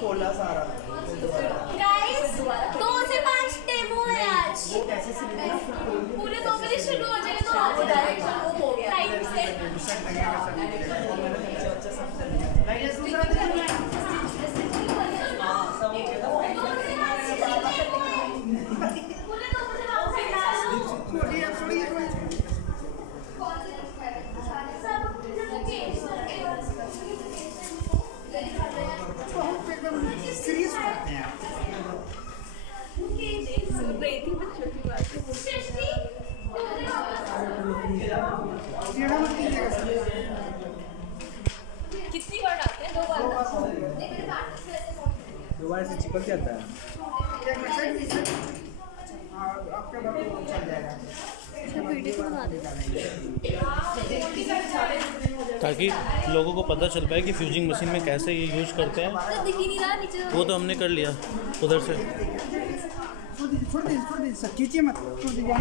खोला सारा। गाइस 2 से 5 डेमो है आज। वो कैसे पूरे 2 बजे शुरू हो जाएगा तो आप डायरेक्ट वो हो गया टाइम से। सीरियस करते हैं कितनी बार आते हैं? 2 बार। 2 बार से चिपक जाता है। आपका चल जाएगा ताकि लोगों को पता चल पाए कि फ्यूजिंग मशीन में कैसे ये यूज करते हैं। दिख ही नहीं रहा नीचे। वो तो हमने कर लिया उधर से। छोड़ दीजिए खींचिए मत, छोड़ दीजिए।